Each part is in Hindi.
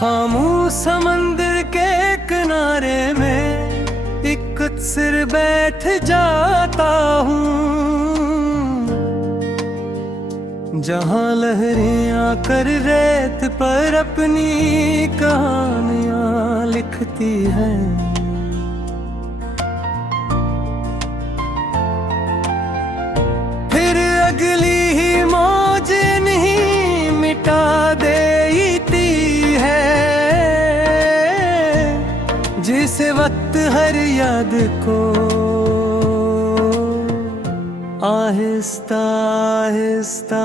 खामोश समंदर के किनारे में एक सिर बैठ जाता हूँ, जहाँ लहरें आकर रेत पर अपनी कहानियाँ लिखती हैं। फिर अगली ही मौज नहीं मिटा देती है, जिस वक्त हर याद को आहिस्ता आहिस्ता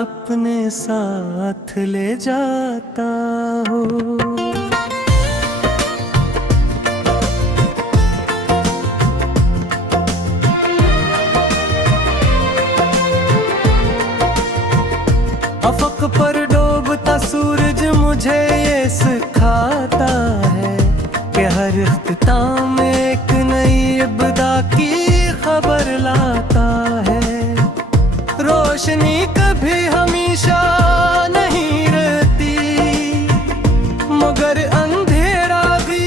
अपने साथ ले जाता हो। अफक पर डूबता सूरज मुझे ये सिखाता है कि हर इख्तिताम में एक नई इब्तिदा की खबर लाता है। रोशनी कभी हमेशा नहीं रहती, मगर अंधेरा भी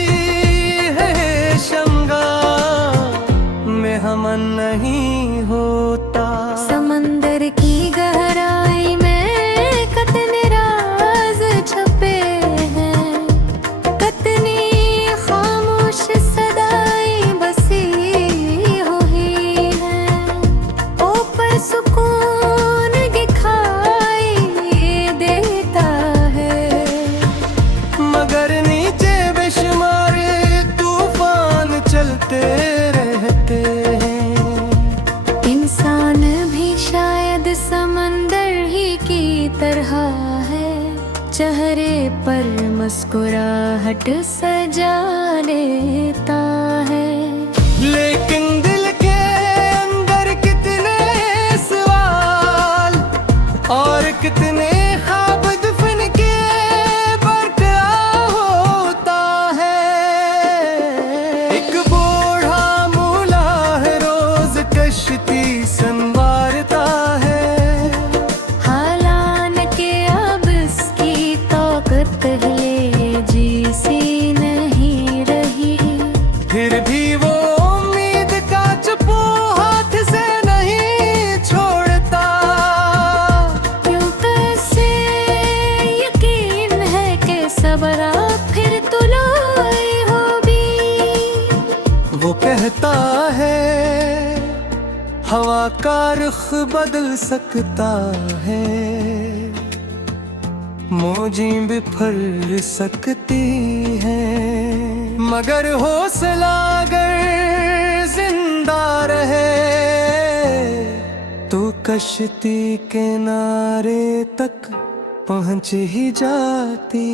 है शंगा में हमन नहीं होता। समंदर की गहराई में कितने राज छपे हैं, कितनी खामोश सदाएं बसी हुई हैं। ऊपर सुकून दिखाई देता है, मगर नीचे बेशुमार तूफान चलते रहते हैं। इंसान भी शायद समंदर ही की तरह है, चेहरे पर मुस्कुराहट सजा लेता है। लेकिन दिल के अंदर कितने सवाल और कितने ख्वाब दफन के बरका होता है। एक बूढ़ा मूला है रोज कश्ती संवारता है, हालांकि अब इसकी ताकत ले जी सी नहीं रही। फिर भी वो उम्मीद का चुपो हाथ से नहीं छोड़ता। क्यों कैसे यकीन है कि सबरा फिर तुलाई होगी। वो कहता है हवा का रुख बदल सकता है, मौजें बिफर सकती हैं, मगर हौसला अगर जिंदा रहे तो कश्ती किनारे तक पहुंच ही जाती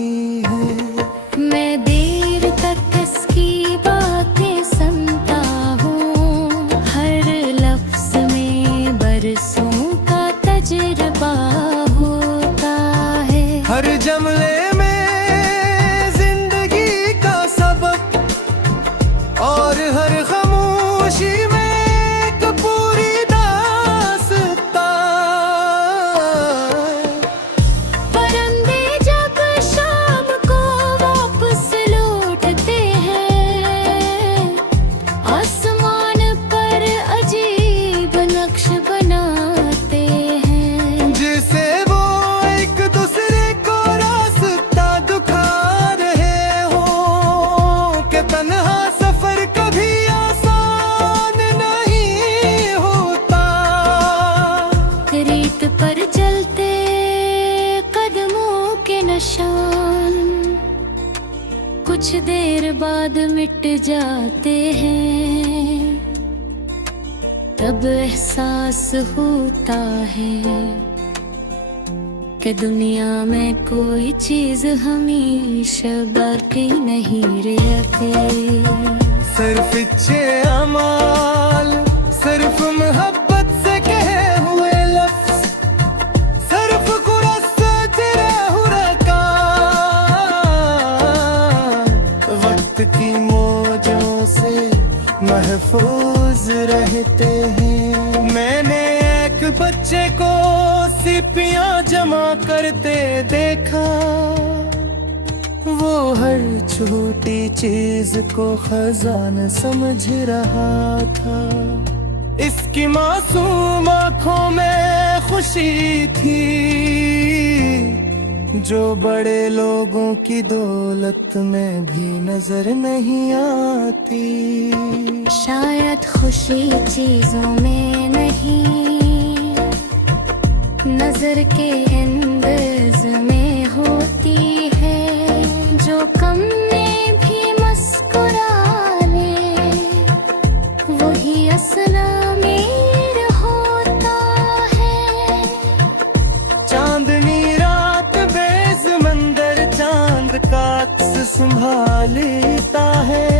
है। मैं देर तक इसकी बातें सुनता हूँ, हर लफ्ज में बरसों का तजुर्बा होता है। हर जमले में जिंदगी का सबक और हर खामोशी में एक पूरी दास्तां। परिंदे जब शाम को वापस लौटते हैं, आसमान पर अजीब नक्श बनाते हैं। जिसे वो एक दूसरे को रास्ता दिखा रहे हो, कि तन्हा सफर कभी आसान नहीं होता। रेत पर चलते कदमों के निशान कुछ देर बाद मिट जाते हैं, तब एहसास होता है कि दुनिया में कोई चीज हमेशा बाकी नहीं रहती। सिर्फ इच्छे अमाल, सिर्फ मोहब्बत से कहे हुए लफ्ज, सिर्फ कुरस तेरे हुरका वक्त की मौजों से महफूज रहते हैं। मैंने एक बच्चे को सीपियां जमा करते देखा, वो हर छोटी चीज को खजाना समझ रहा था। इसकी मासूम आंखों में खुशी थी जो बड़े लोगों की दौलत में भी नजर नहीं आती। शायद खुशी चीजों में नहीं, नजर के अंदाज में होती है। जो कम में भी मुस्कुरा ले वही असल अमीर होता है। चांदनी रात बेसमंदर चांद का अक्स संभालता है,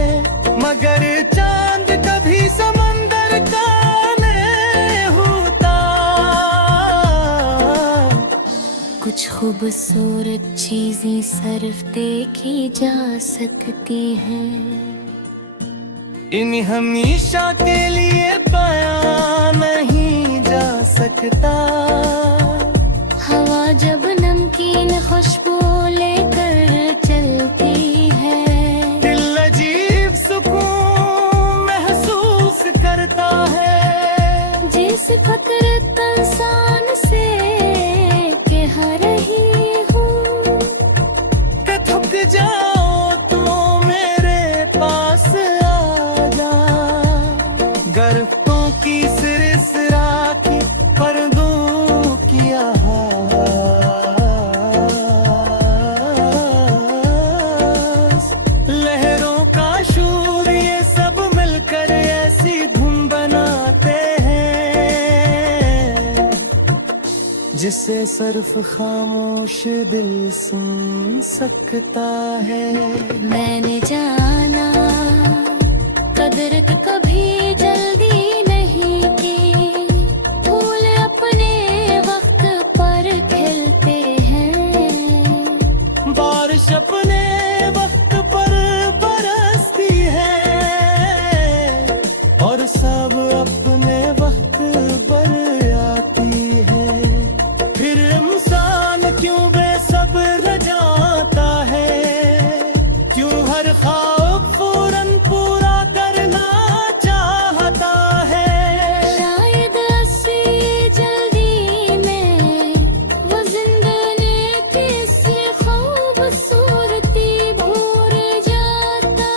मगर चांद कभी समंदर का नहीं होता। कुछ खूबसूरत चीजें सिर्फ देखी जा सकती हैं, इन हमेशा के लिए पाया नहीं जा सकता। हवा जब नमकीन खुशबू लेकर चलती है, दिल अजीब सुकून महसूस करता है। जिस फितरत इंसान से कह रही हूँ कि थक जाओ तो मेरे पास आ जा। गर्तों की सिरसिरा की पर्दों की आवाज़, लहरों का शोर, ये सब मिलकर ऐसी धुन बनाते हैं जिसे सिर्फ खामोश दिल सुन सकता है। मैंने जाना कदर कभी जल्दी नहीं की, फूल अपने वक्त पर खिलते हैं। बारिश अपने वक्त पर बरसती है और सब अपने वक्त पर आती है। फिर इंसान क्यों बेसब्र जाता है, क्यों हर ख्वाब फौरन पूरा करना चाहता है। शायद ऐसी जल्दी में वो जिंदगी किसी खूबसूरती भूल जाता।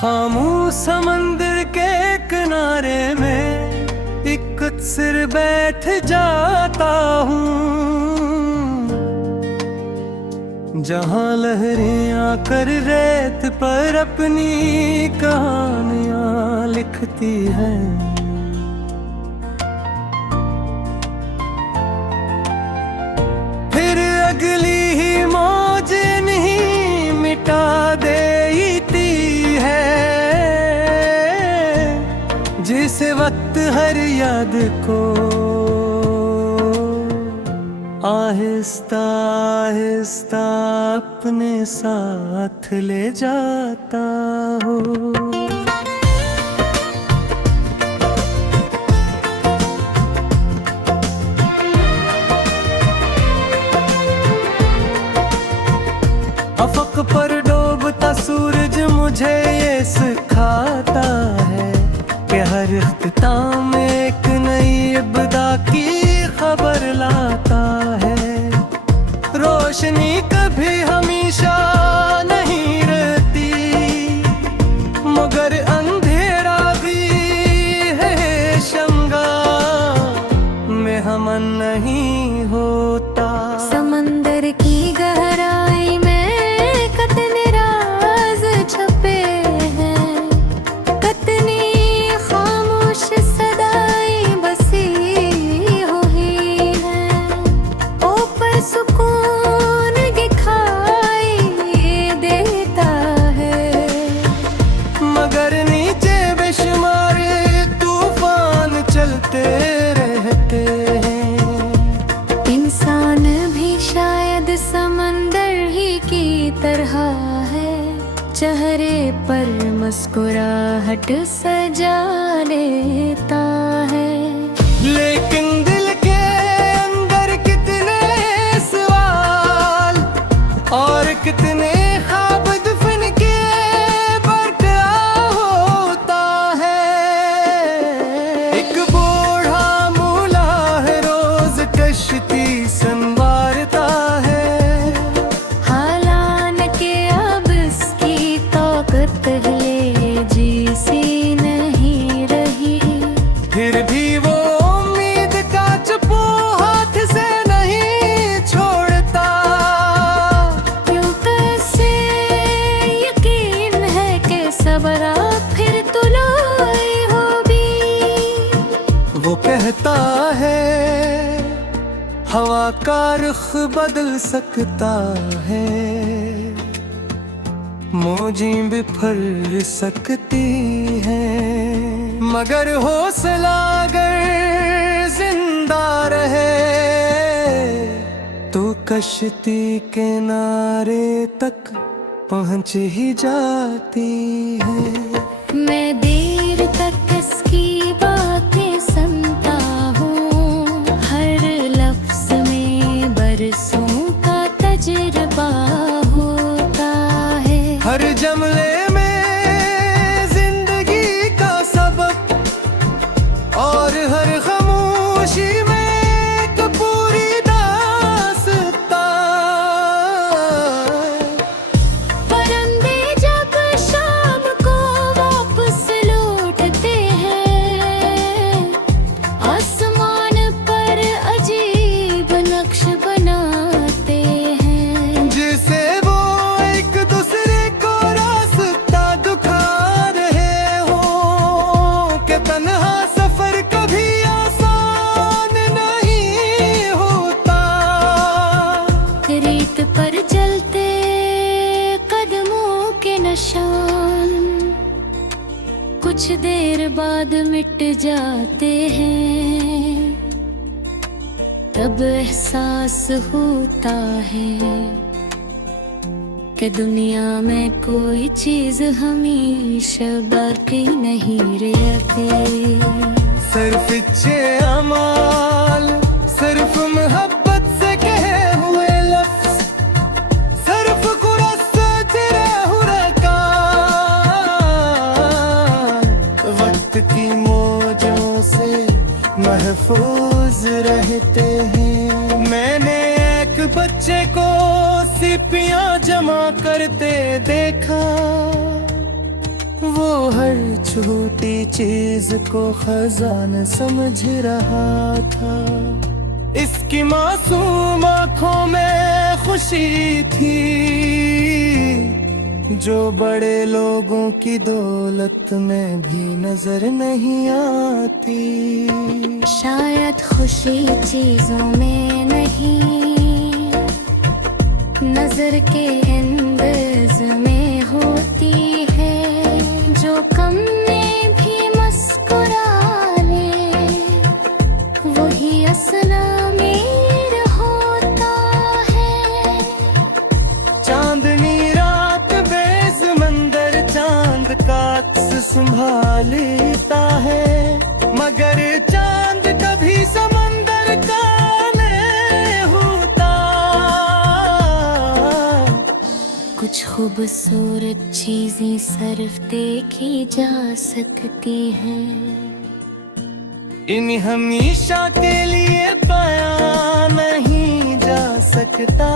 खामोश समंदर के किनारे में एक सिर बैठ जाता हूँ, जहाँ लहरें आकर रेत पर अपनी कहानियाँ लिखती हैं। फिर अगली ही मौज नहीं मिटा देती है, जिस वक्त हर याद को आहिस्ता आहिस्ता अपने साथ ले जाता हो। अफक पर डूबता सूरज मुझे ये सिखाता है कि हर इख्तिताम में एक नई इब्तिदा की खबर लाता है। रोशनी कभी हमेशा नहीं रहती, मगर अंधेरा भी है शंगा में हमन नहीं होता। समंदर की गहराई में कितने राज छपे हैं, कितनी खामोश सदाएं बसी हुई हैं। ऊपर सुकून दिखाई देता है, मगर नीचे बेशुमार तूफान चलते रहते हैं। इंसान भी शायद समंदर ही की तरह है, चेहरे पर मुस्कुराहट सजा लेता है। लेकिन दिल के अंदर कितने सवाल और कितने ख्वाब दफन के बरका होता है। एक बूढ़ा मूला है रोज कश्ती संवारता है। हालान के अब इसकी ताकत ले जी सी नहीं रही। फिर भी वो उम्मीद का चप्पू हाथ से नहीं छोड़ता। यूं कैसे यकीन है कि सबरा फिर तुलाई होगी। वो कहता है हवा का रुख बदल सकता है, मौजें बिफर सकती हैं, मगर हौसला अगर जिंदा रहे तो कश्ती किनारे तक पहुंच ही जाती है। मैं देर तक इसकी बातें सुनता हूँ, हर लफ्ज में बरसों का तजुर्बा होता है। हर जमले में जिंदगी का सबक और हर खामोशी में एक पूरी दास्तां। परिंदे जब शाम को वापस लौटते हैं, आसमान पर अजीब नक्श बनाते हैं। जिसे वो एक दूसरे को रास्ता दिखा रहे हो कि तन्हा सफर कभी आसान नहीं होता। रेत पर चलते कदमों के निशान कुछ देर बाद मिट जाते हैं। तब एहसास होता है कि दुनिया में कोई चीज हमेशा बाकी नहीं रहती। सिर्फ इच्छे अमाल, सिर्फ मोहब्बत से कहे हुए लफ्ज, सिर्फ कुरस से तेरे हुरका वक्त की मौजों से महफूज रहते हैं। मैंने एक बच्चे को सिपियां जमा करते देखा, वो हर छोटी चीज को खजाना समझ रहा था। इसकी मासूम आंखों में खुशी थी जो बड़े लोगों की दौलत में भी नजर नहीं आती। शायद खुशी चीजों में नहीं, नजर के अंदाज में होती है। जो कम में भी मुस्कुरा ले वही असल अमीर होता है। चांदनी रात बेसमंदर चांद का अक्स संभालता है, मगर चांद कभी समंदर का नहीं होता। कुछ खूबसूरत चीजें सिर्फ देखी जा सकती हैं, इन हमेशा के लिए पाया नहीं जा सकता।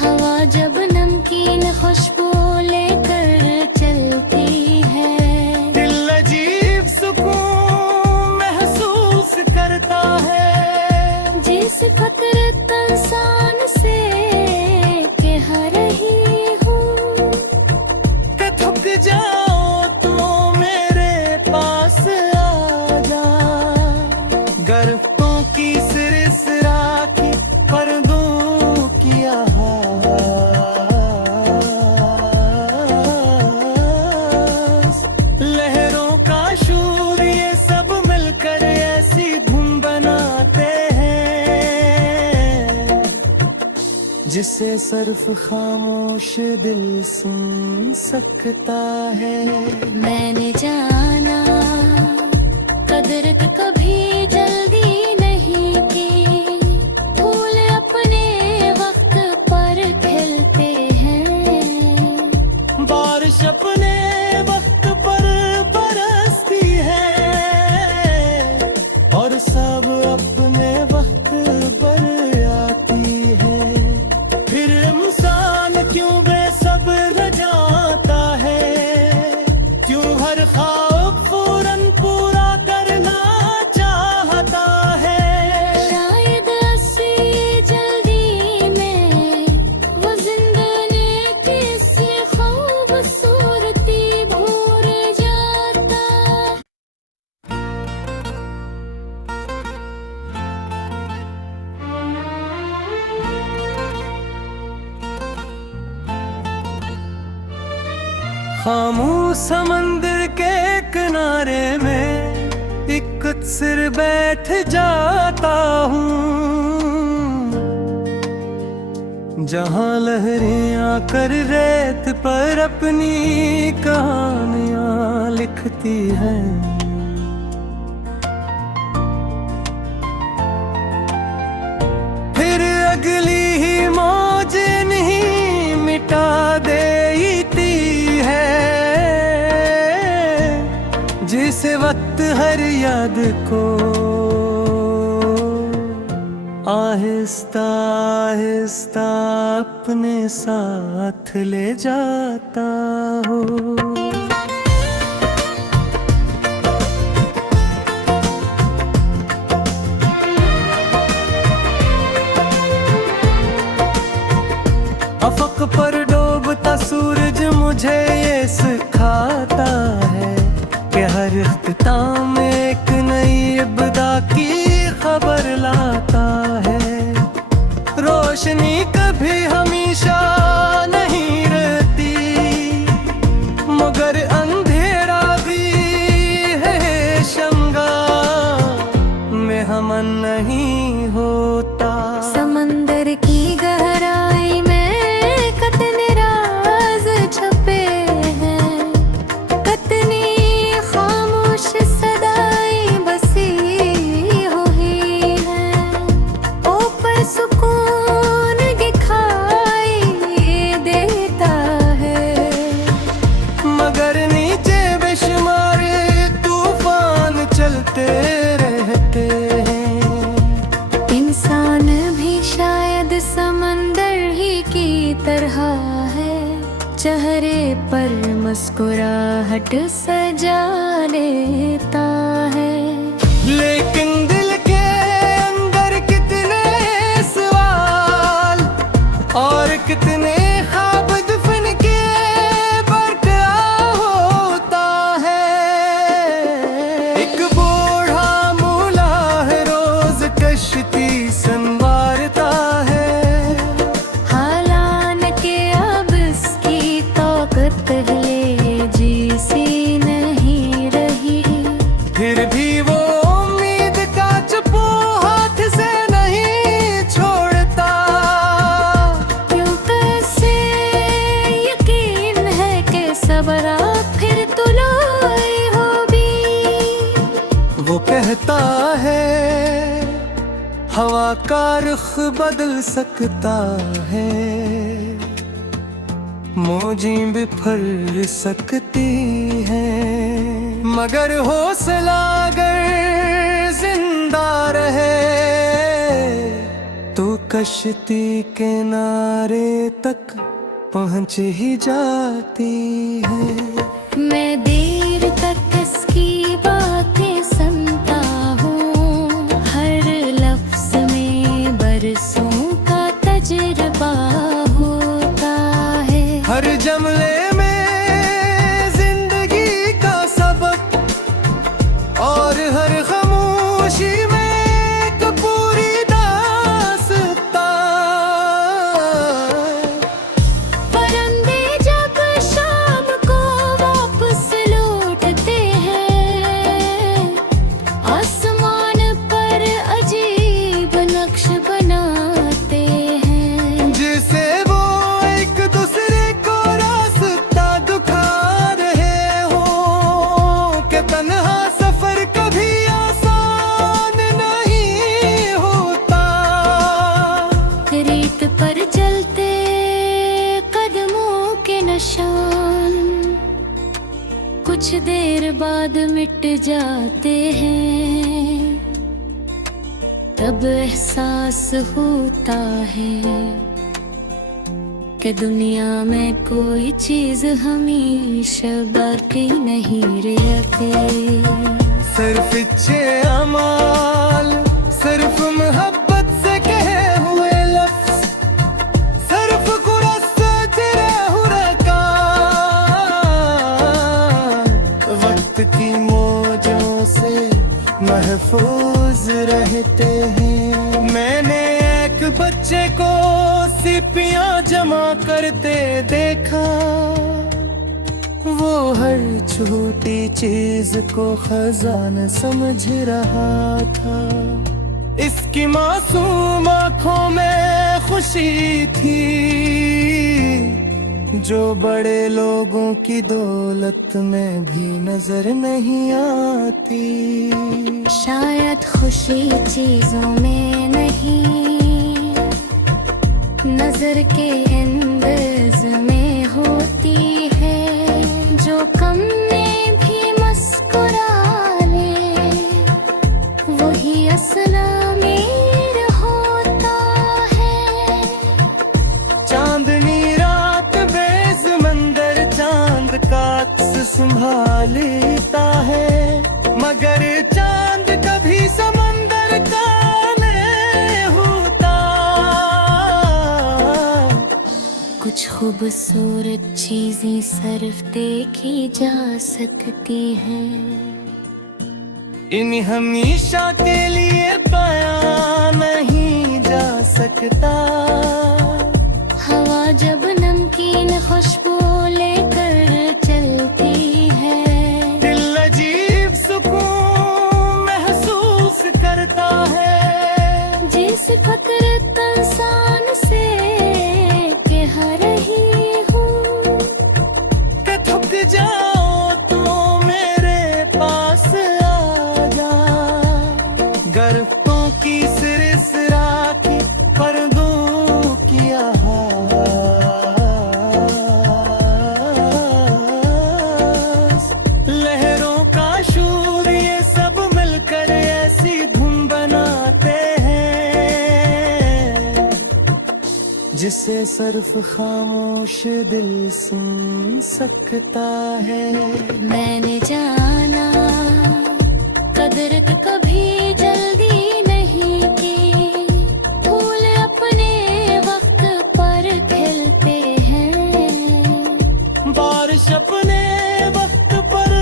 हवा जब नमकीन खुशबू लेकर चलती है, दिल अजीब सुकून महसूस करता है। जिस फितरत इंसान से कह रही हूँ कि थक जाओ तो मेरे पास आ जा। गर्तों की सिरसरा की पर्दों की जिसे सिर्फ खामोश दिल सुन सकता है। मैंने जाना कदर कभी जल्दी नहीं की, फूल अपने वक्त पर खिलते हैं। बारिश अपने वक्त पर बरसती है और सब अपने वक्त पर आती है। फिर इंसान क्यों बेसब्र जाता है, क्यों हर ख्वाब फौरन पूरा करना चाहता है। शायद ऐसी जल्दी में वो जिंदगी किसी खूबसूरती भूल जाता। खामोश समंदर के किनारे में एक सिर बैठ जाता हूँ, जहाँ लहरें आकर रेत पर अपनी कहानियाँ लिखती हैं। फिर अगली ही मौज नहीं मिटा देती है, जिसे वक्त हर याद को आहिस्ता आहिस्ता अपने साथ ले जाता हो। अफक पर डूबता सूरज मुझे ये सिखाता है कि हर इख्तिताम में एक नई इब्तिदा की खबर लाता है। रोशनी कभी हमेशा नहीं रहती, मगर अंधेरा भी है शंगा में हमन नहीं होता। समंदर की गहराई में कितने राज छपे हैं, कितनी खामोश सदाएं बसी हुई हैं। ऊपर सुकून दिखाई देता है, मगर नीचे बेशुमार तूफान चलते रहते हैं। इंसान भी शायद समंदर ही की तरह है, चेहरे पर मुस्कुराहट सजा लेता है। लेकिन दिल के अंदर कितने सवाल और कितने ख्वाब दफन के बरकरार होता है। एक बूढ़ा मूला है रोज कश्ती संवारता है, हालांकि अब इसकी ताकत ले जी नहीं रही। फिर भी वो उम्मीद का चप्पू हाथ से नहीं छोड़ता। क्यों कैसे यकीन है कि सबरा फिर तुलाई होगी। वो कहता है हवा का रुख बदल सकता है, मौजें बिफर सकती हैं, मगर हौसला अगर जिंदा रहे तो कश्ती किनारे तक पहुंच ही जाती है। मैं देर तक इसकी बातें सुनता हूँ, हर लफ्ज में बरसों का तजुर्बा होता है। हर जमले में जिंदगी का सबक और हर खामोशी में एक पूरी दास्तां। परिंदे जब शाम को वापस बाद मिट जाते हैं, तब एहसास होता है कि दुनिया में कोई चीज हमेशा बाकी नहीं रहती। सिर्फ इच्छे अमाल, सिर्फ मोहब्बत से कहे हुए लफ्ज, सिर्फ कुरस तेरे हुरका, वक्त की मौजों से महफूज रहते हैं। मैंने एक बच्चे को सिपियां जमा करते देखा, वो हर छोटी चीज को खजाना समझ रहा था। इसकी मासूम आंखों में खुशी थी, जो बड़े लोगों की दौलत में भी नजर नहीं आती। शायद खुशी चीजों में नहीं, नजर के अंदाज में होती है। जो कम में भी मुस्कुरा ले, वही असल अमीर होता है। चांदनी रात बेसमंदर चांद का अक्स संभालता है, मगर चांद कभी समंदर का नहीं होता। कुछ खूबसूरत चीजें सिर्फ देखी जा सकती हैं, इन हमेशा के लिए पाया नहीं जा सकता। हवा जब नमकीन खुशबू लेकर चलती है, दिल अजीब सुकून महसूस करता है। जिस फितरत इंसान से कह रही हूँ कि थक जाओ तो मेरे पास आ जा, गर्तों की सिरसिरा की पर्दों की आवाज़, लहरों का शोर, ये सब मिलकर ऐसी धुन बनाते हैं, जिसे सिर्फ खामोश दिल सुन सकता है। मैंने जाना कदर कभी जल्दी नहीं की, फूल अपने वक्त पर खिलते हैं। बारिश अपने वक्त पर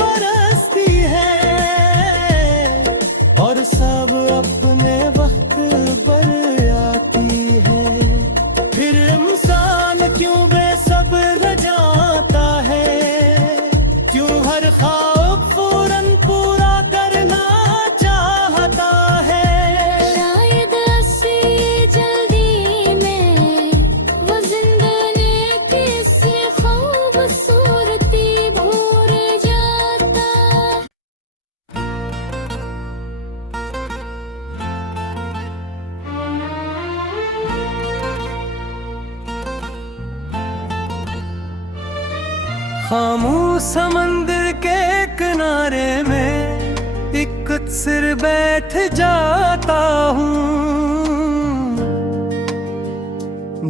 बरसती है, और सब अपने वक्त पर आती है। फिर इंसान क्यों बेसब्र जाता है, क्यों हर ख्वाब फौरन पूरा करना चाहता है। शायद ऐसी जल्दी में वो जिंदगी की सी खूबसूरती भूल जाता। खामोश समंदर के किनारे में एक सिर बैठ जाता हूँ,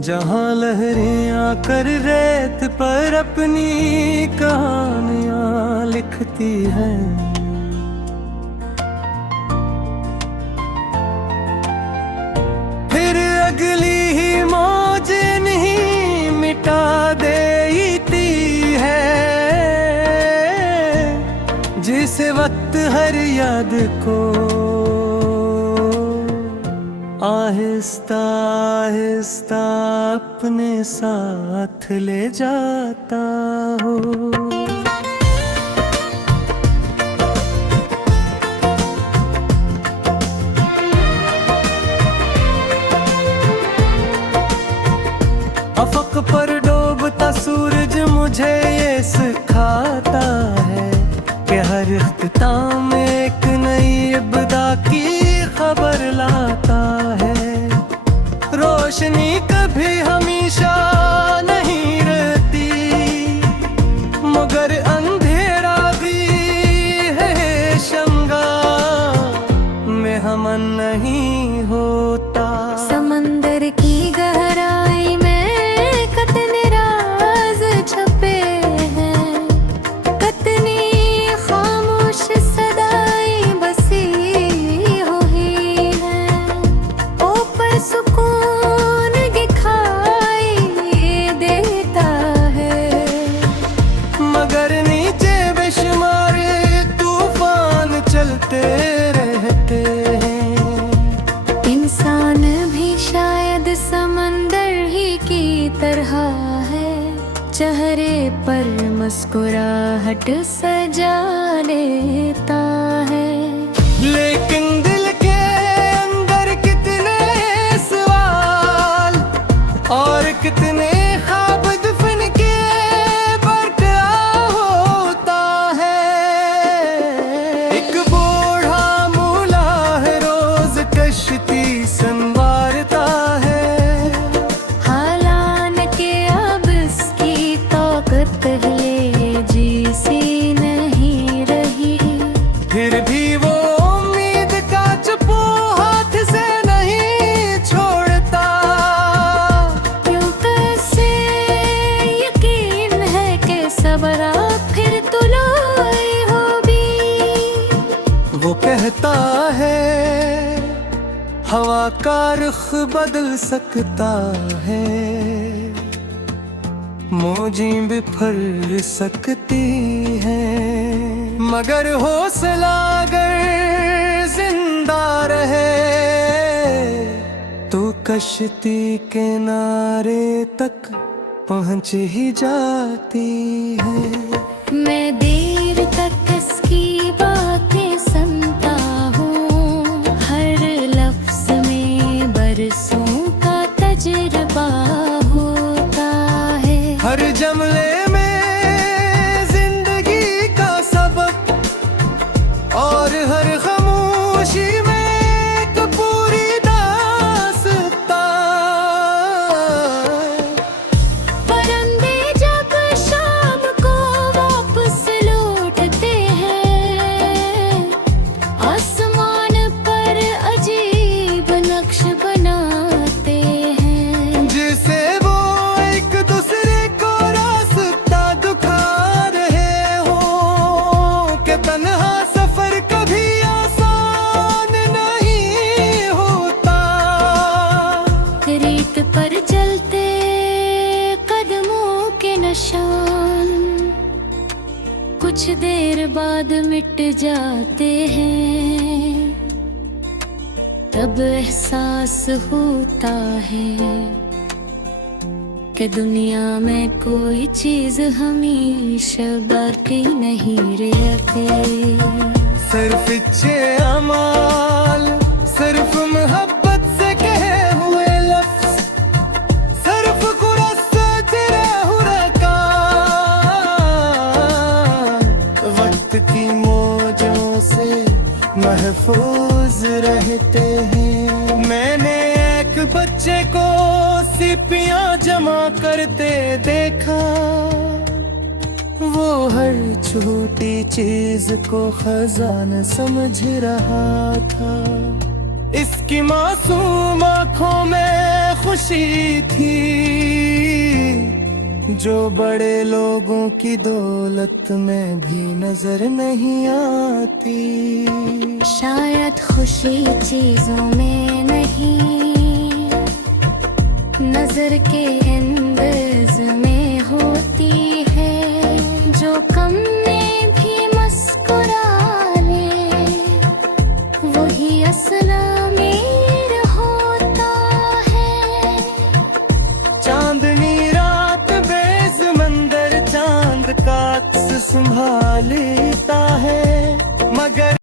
जहाँ लहरें आकर रेत पर अपनी कहानियाँ लिखती हैं। फिर अगली ही मौज नहीं मिटा देती है, जिस वक्त हर याद को आहिस्ता आहिस्ता अपने साथ ले जाता हो। अफक पर डूबता सूरज मुझे ये सिखाता है कि हर इख्तिताम में एक नई इब्तिदा की खबर लाता है। रोशनी कभी हमेशा नहीं रहती, मगर अंधेरा भी मन नहीं होता। समंदर की गहराई में कितने राज छपे हैं, कितनी खामोश सदाएं बसी हुई हैं। ऊपर सुकून दिखाई देता है, मगर नीचे बेशुमार तूफान चलते रहते हैं। इंसान भी शायद समंदर ही की तरह है, चेहरे पर मुस्कुराहट सजा लेता है। लेकिन दिल के अंदर कितने सवाल और कितने ख्वाब दफन के बरका होता है। एक बूढ़ा मूला है रोज कश्ती संवारता है। हालांकि अब इसकी ताकत ले जी सी नहीं रही, फिर भी वो उम्मीद का चप्पू हाथ से नहीं छोड़ता। यूं कैसे यकीन है कि सब्र फिर तुलाई होगी। वो कहता है हवा का रुख बदल सकता है, मौजें बिफर सकती हैं, मगर हौसला अगर जिंदा रहे तो कश्ती किनारे तक पहुंच ही जाती है। मैं देर तक इसकी बातें सुनता हूँ, हर लफ्ज में बरसों का तजुर्बा होता है। हर जमले में जिंदगी का सबक और हर खामोशी में एक पूरी दास्तां। परिंदे जब शाम को वापस लौटते हैं, आसमान पर अजीब नक्श बनाते हैं। जिसे वो एक दूसरे को रास्ता दिखा रहे हो कि तन्हा सफर कभी आसान नहीं होता। रेत पर चलते कदमों के निशान कुछ देर बाद मिट जाते हैं, तब एहसास होता है कि दुनिया में कोई चीज हमेशा बाकी नहीं रहती। सिर्फ इच्छे अमाल, सिर्फ मोहब्बत से कहे हुए लफ्ज, सिर्फ कुरस तेरे हुरका वक्त की मौजों से महफूज रहते हैं। मैंने एक बच्चे को सिपियां जमा करते देखा, वो हर छोटी चीज को खजाना समझ रहा था। इसकी मासूम आंखों में खुशी थी जो बड़े लोगों की दौलत में भी नजर नहीं आती। शायद खुशी चीजों में नहीं, नजर के अंदाज में